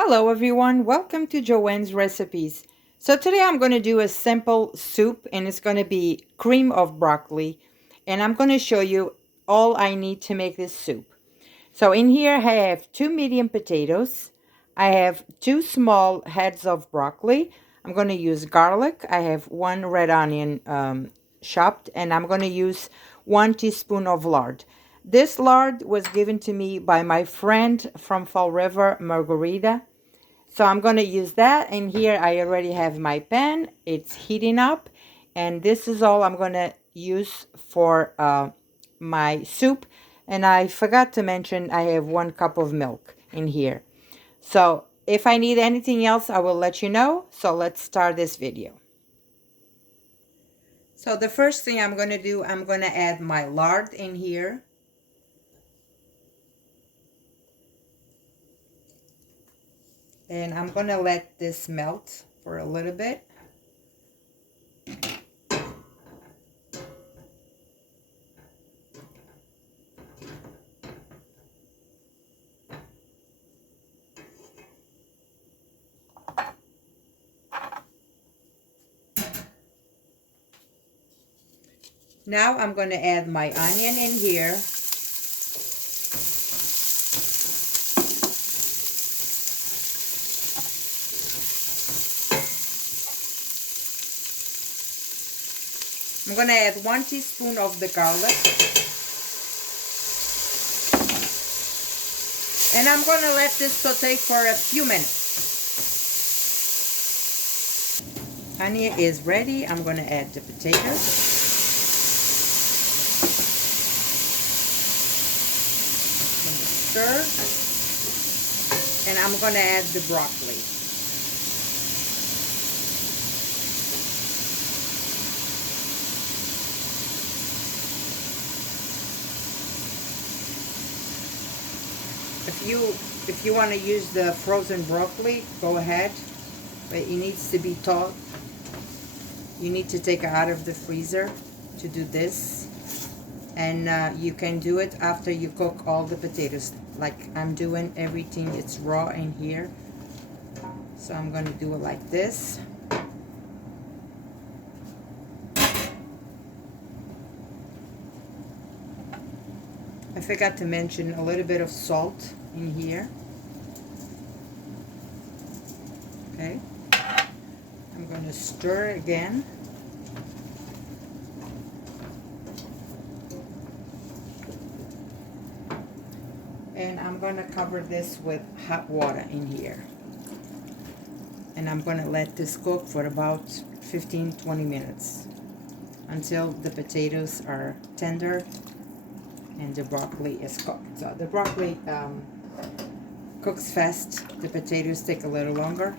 Hello everyone, welcome to Joanne's Recipes. So today I'm going to do a simple soup and it's going to be cream of broccoli and I'm going to show you all I need to make this soup. So in here I have 2 medium potatoes, I have 2 small heads of broccoli, I'm going to use garlic, I have 1 red onion chopped, and I'm going to use 1 teaspoon of lard. This lard was given to me by my friend from Fall River, Margarita. So I'm going to use that, and here I already have my pan. It's heating up, and this is all I'm going to use for my soup. And I forgot to mention I have 1 cup of milk in here. So if I need anything else, I will let you know. So let's start this video. So the first thing I'm going to do, I'm going to add my lard in here. And I'm going to let this melt for a little bit. Now I'm going to add my onion in here. I'm going to add 1 teaspoon of the garlic. And I'm going to let this saute for a few minutes. Onion is ready. I'm going to add the potatoes. Stir. And I'm going to add the broccoli. If you want to use the frozen broccoli, go ahead, but it needs to be thawed. You need to take it out of the freezer to do this, and you can do it after you cook all the potatoes, like I'm doing everything. It's raw in here, so I'm going to do it like this. I forgot to mention a little bit of salt in here. Okay, I'm going to stir again. And I'm going to cover this with hot water in here. And I'm going to let this cook for about 15-20 minutes until the potatoes are tender and the broccoli is cooked. So the broccoli cooks fast, the potatoes take a little longer.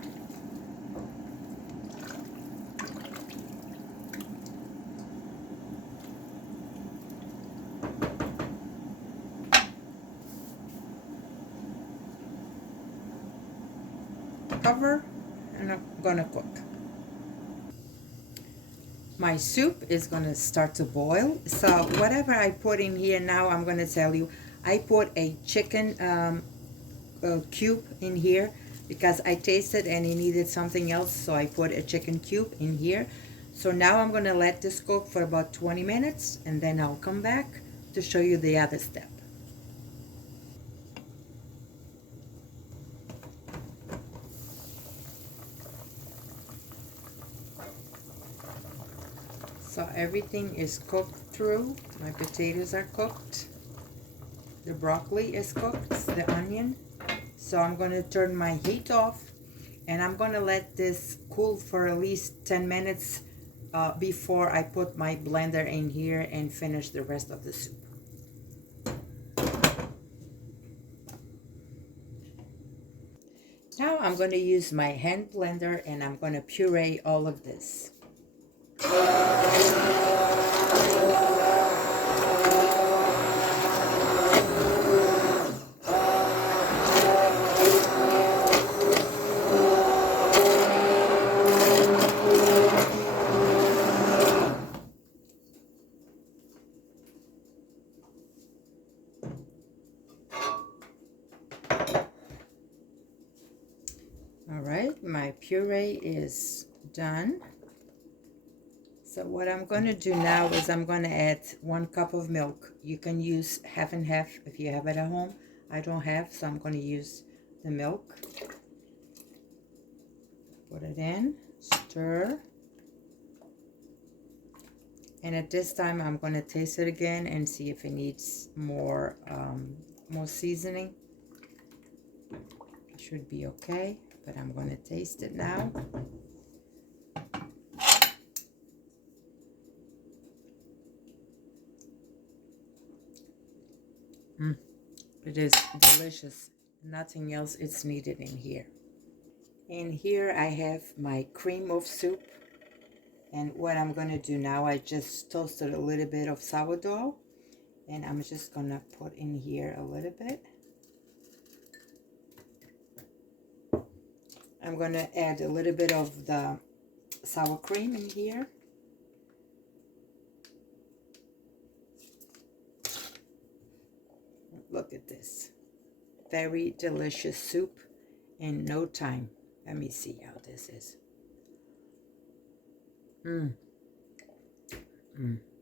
Cover, and I'm gonna cook. My soup is gonna start to boil. So whatever I put in here now, I'm gonna tell you, I put a chicken cube in here because I tasted and it needed something else, so I put a chicken cube in here. So now I'm gonna let this cook for about 20 minutes and then I'll come back to show you the other step. So everything is cooked through. My potatoes are cooked. The broccoli is cooked, the onion. So I'm going to turn my heat off and I'm going to let this cool for at least 10 minutes before I put my blender in here and finish the rest of the soup. Now I'm going to use my hand blender and I'm going to puree all of this. All right, my puree is done. So what I'm going to do now is I'm going to add 1 cup of milk. You can use half and half if you have it at home. I don't have, so I'm going to use the milk. Put it in, stir. And at this time, I'm going to taste it again and see if it needs more seasoning. It should be okay, but I'm going to taste it now. It is delicious. Nothing else is needed in here. And here I have my cream of soup. And what I'm going to do now, I just toasted a little bit of sourdough. And I'm just going to put in here a little bit. I'm going to add a little bit of the sour cream in here. Look at this. Very delicious soup in no time. Let me see how this is.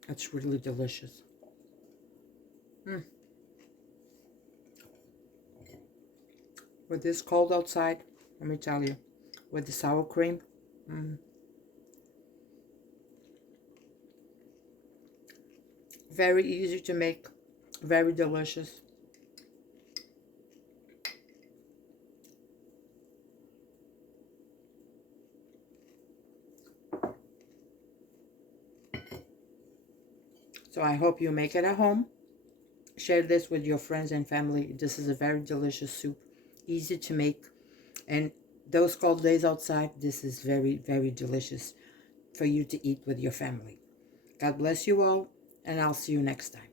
It's really delicious. With this cold outside, let me tell you, with the sour cream, very easy to make, very delicious. So I hope you make it at home. Share this with your friends and family. This is a very delicious soup, easy to make. And those cold days outside, this is very, very delicious for you to eat with your family. God bless you all, and I'll see you next time.